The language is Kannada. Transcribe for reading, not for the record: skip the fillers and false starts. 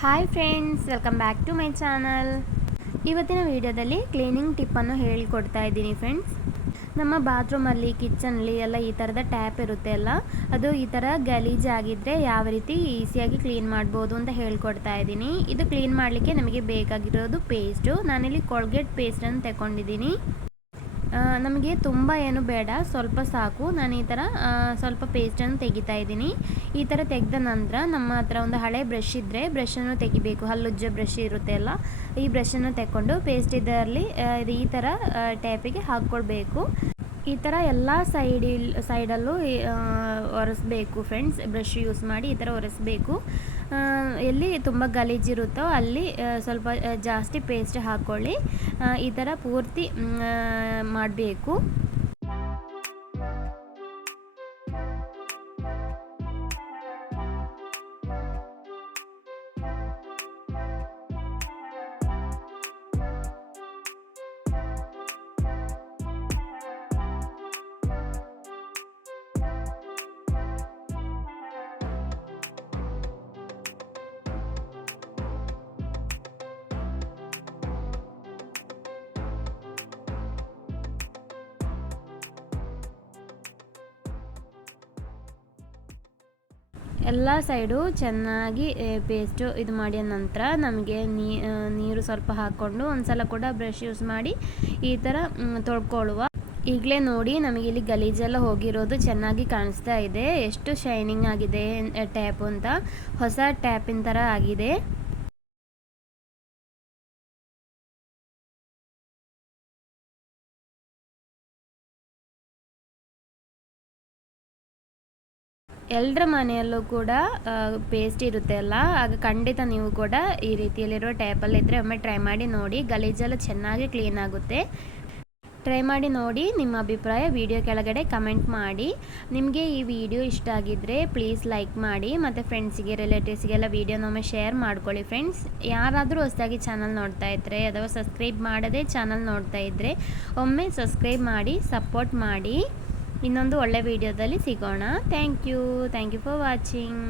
Hi friends, welcome back to my channel. ಇವತ್ತಿನ ವಿಡಿಯೋದಲ್ಲಿ ಕ್ಲೀನಿಂಗ್ ಟಿಪ್ಪನ್ನು ಹೇಳಿಕೊಡ್ತಾ ಇದ್ದೀನಿ ಫ್ರೆಂಡ್ಸ್. ನಮ್ಮ ಬಾತ್ರೂಮಲ್ಲಿ, ಕಿಚನಲ್ಲಿ ಎಲ್ಲ ಈ ಥರದ ಟ್ಯಾಪ್ ಇರುತ್ತೆ ಅಲ್ಲ, ಅದು ಈ ಥರ ಗಲೀಜಾಗಿದ್ದರೆ ಯಾವ ರೀತಿ ಈಸಿಯಾಗಿ ಕ್ಲೀನ್ ಮಾಡ್ಬೋದು ಅಂತ ಹೇಳ್ಕೊಡ್ತಾ ಇದ್ದೀನಿ. ಇದು ಕ್ಲೀನ್ ಮಾಡಲಿಕ್ಕೆ ನಮಗೆ ಬೇಕಾಗಿರೋದು ಪೇಸ್ಟು. ನಾನಿಲ್ಲಿ ಕೋಲ್ಗೇಟ್ ಪೇಸ್ಟನ್ನು ತಗೊಂಡಿದ್ದೀನಿ. ನಮಗೆ ತುಂಬ ಏನು ಬೇಡ, ಸ್ವಲ್ಪ ಸಾಕು. ನಾನು ಈ ಥರ ಸ್ವಲ್ಪ ಪೇಸ್ಟನ್ನು ತೆಗಿತಾ ಇದ್ದೀನಿ. ಈ ಥರ ತೆಗೆದ ನಂತರ ನಮ್ಮ ಹತ್ರ ಒಂದು ಹಳೆ ಬ್ರಷ್ ಇದ್ದರೆ ಬ್ರಷನ್ನು ತೆಗಿಬೇಕು. ಹಲ್ಲುಜ್ಜೋ ಬ್ರಷ್ ಇರುತ್ತೆ ಅಲ್ಲ, ಈ ಬ್ರಷನ್ನು ತೆಕ್ಕೊಂಡು ಪೇಸ್ಟ್ ಇದರಲ್ಲಿ ಈ ಥರ ಟ್ಯಾಪಿಗೆ ಹಾಕ್ಕೊಳ್ಬೇಕು. ಈ ಥರ ಎಲ್ಲ ಸೈಡಲ್ಲೂ ಒರೆಸ್ಬೇಕು ಫ್ರೆಂಡ್ಸ್. ಬ್ರಷ್ ಯೂಸ್ ಮಾಡಿ ಈ ಥರ ಒರೆಸ್ಬೇಕು. ಎಲ್ಲಿ ತುಂಬ ಗಲೀಜಿರುತ್ತೋ ಅಲ್ಲಿ ಸ್ವಲ್ಪ ಜಾಸ್ತಿ ಪೇಸ್ಟ್ ಹಾಕ್ಕೊಳ್ಳಿ. ಈ ಥರ ಪೂರ್ತಿ ಮಾಡಬೇಕು. ಎಲ್ಲ ಸೈಡು ಚೆನ್ನಾಗಿ ಪೇಸ್ಟು ಇದು ಮಾಡಿದ ನಂತರ ನಮಗೆ ನೀರು ಸ್ವಲ್ಪ ಹಾಕ್ಕೊಂಡು ಒಂದ್ಸಲ ಕೂಡ ಬ್ರಷ್ ಯೂಸ್ ಮಾಡಿ ಈ ಥರ ತೊಳ್ಕೊಳ್ಳುವ. ಈಗಲೇ ನೋಡಿ, ನಮಗೆ ಇಲ್ಲಿ ಗಲೀಜೆಲ್ಲ ಹೋಗಿರೋದು ಚೆನ್ನಾಗಿ ಕಾಣಿಸ್ತಾ ಇದೆ. ಎಷ್ಟು ಶೈನಿಂಗ್ ಆಗಿದೆ ಟ್ಯಾಪ್ ಅಂತ, ಹೊಸ ಟ್ಯಾಪಿನ ಥರ ಆಗಿದೆ. ಎಲ್ಲರ ಮನೆಯಲ್ಲೂ ಕೂಡ ಪೇಸ್ಟ್ ಇರುತ್ತೆ ಅಲ್ಲ, ಆಗ ಖಂಡಿತ ನೀವು ಕೂಡ ಈ ರೀತಿಯಲ್ಲಿರೋ ಟ್ಯಾಪಲ್ಲಿ ಇದ್ದರೆ ಒಮ್ಮೆ ಟ್ರೈ ಮಾಡಿ ನೋಡಿ. ಗಲೀಜೆಲ್ಲ ಚೆನ್ನಾಗಿ ಕ್ಲೀನ್ ಆಗುತ್ತೆ. ಟ್ರೈ ಮಾಡಿ ನೋಡಿ. ನಿಮ್ಮ ಅಭಿಪ್ರಾಯ ವಿಡಿಯೋ ಕೆಳಗಡೆ ಕಮೆಂಟ್ ಮಾಡಿ. ನಿಮಗೆ ಈ ವಿಡಿಯೋ ಇಷ್ಟ ಆಗಿದ್ದರೆ ಪ್ಲೀಸ್ ಲೈಕ್ ಮಾಡಿ, ಮತ್ತು ಫ್ರೆಂಡ್ಸಿಗೆ, ರಿಲೇಟಿವ್ಸ್ಗೆಲ್ಲ ವಿಡಿಯೋನೊಮ್ಮೆ ಶೇರ್ ಮಾಡ್ಕೊಳ್ಳಿ ಫ್ರೆಂಡ್ಸ್. ಯಾರಾದರೂ ಹೊಸದಾಗಿ ಚಾನಲ್ ನೋಡ್ತಾ ಇದ್ದರೆ ಅಥವಾ ಸಬ್ಸ್ಕ್ರೈಬ್ ಮಾಡದೆ ಚಾನಲ್ ನೋಡ್ತಾ ಇದ್ದರೆ ಒಮ್ಮೆ ಸಬ್ಸ್ಕ್ರೈಬ್ ಮಾಡಿ, ಸಪೋರ್ಟ್ ಮಾಡಿ. ಇನ್ನೊಂದು ಒಳ್ಳೆ ವಿಡಿಯೋದಲ್ಲಿ ಸಿಗೋಣ. Thank you for watching.